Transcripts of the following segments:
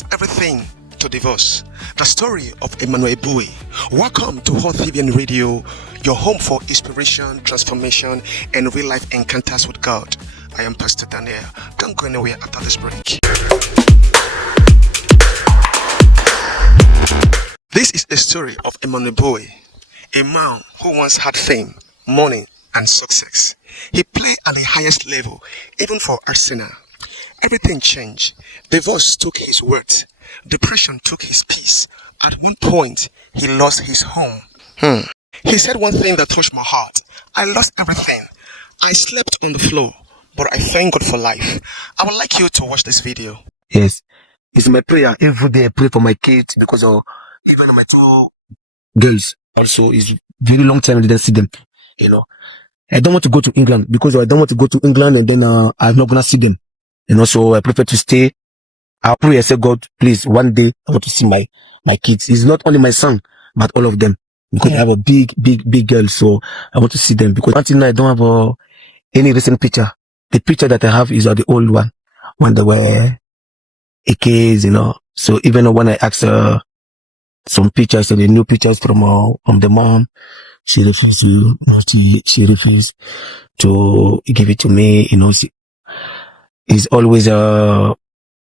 lost everything to divorce. The story of Emmanuel Eboue. Welcome to ON HOD TV Radio, your home for inspiration, transformation, and real-life encounters with God. I am Pastor Daniel. Don't go anywhere after this break. This is a story of Emmanuel Eboue, a man who once had fame, money, and success. He played at the highest level, even for Arsenal. Everything changed. Divorce took his worth. Depression took his peace. At one point, he lost his home. He said one thing that touched my heart. I lost everything. I slept on the floor, but I thank God for life. I would like you to watch this video. Yes, it's my prayer. Every day I pray for my kids because of even my two girls. Also, it's very long time I didn't see them. I don't want to go to England because I don't want to go to England and then I'm not gonna see them. So I prefer to stay. I pray, I say, God, please, one day I want to see my kids. It's not only my son, but all of them. Because I have a big girl, so I want to see them. Because until now, I don't have any recent picture. The picture that I have is the old one, when they were AKs, So even when I asked some pictures, the new pictures from the mom, she refused to give it to me. It's always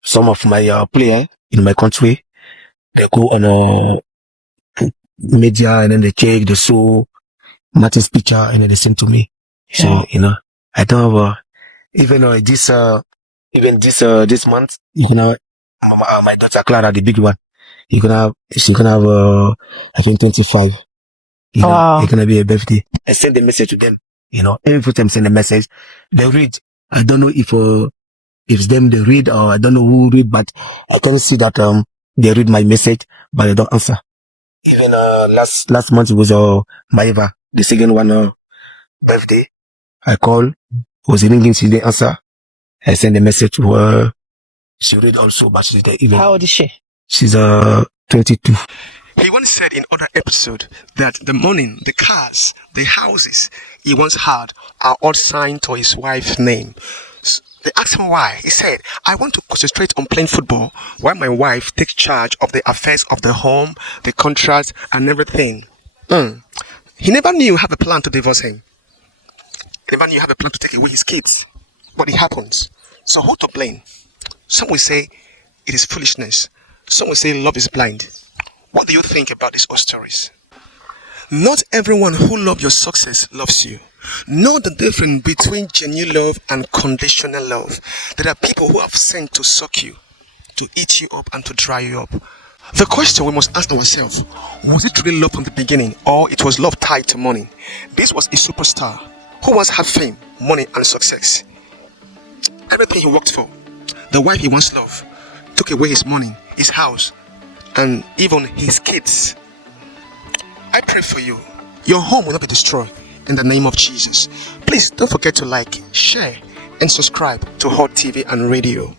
some of my player in my country. They go on media and then they check, they show Martin's picture and then they send to me. So I don't have even this month. My daughter Clara, the big one, she's gonna have I think 25. It's gonna be a birthday. I send a message to them. Every time I send a message, they read. I don't know if it's them they read or I don't know who read, but I can see that they read my message, but they don't answer. Even last month it was Maeva, the second one birthday. I called, was ringing, she didn't answer. I sent a message to her. She read also, but she didn't even. How old is she? She's 22. He once said in other episode that the money, the cars, the houses he once had are all signed to his wife's name. They asked him why. He said, I want to concentrate on playing football while my wife takes charge of the affairs of the home, the contract, and everything. He never knew you have a plan to divorce him. He never knew you have a plan to take away his kids. But it happens. So who to blame? Some will say it is foolishness. Some will say love is blind. What do you think about these old stories? Not everyone who loves your success loves you. Know the difference between genuine love and conditional love. There are people who have sent to suck you, to eat you up and to dry you up. The question we must ask ourselves, was it really love from the beginning or it was love tied to money? This was a superstar who once had fame, money and success. Everything he worked for, the wife he once loved, took away his money, his house, and even his kids. I pray for you. Your home will not be destroyed in the name of Jesus. Please don't forget to like, share, and subscribe to ON HOD TV and Radio.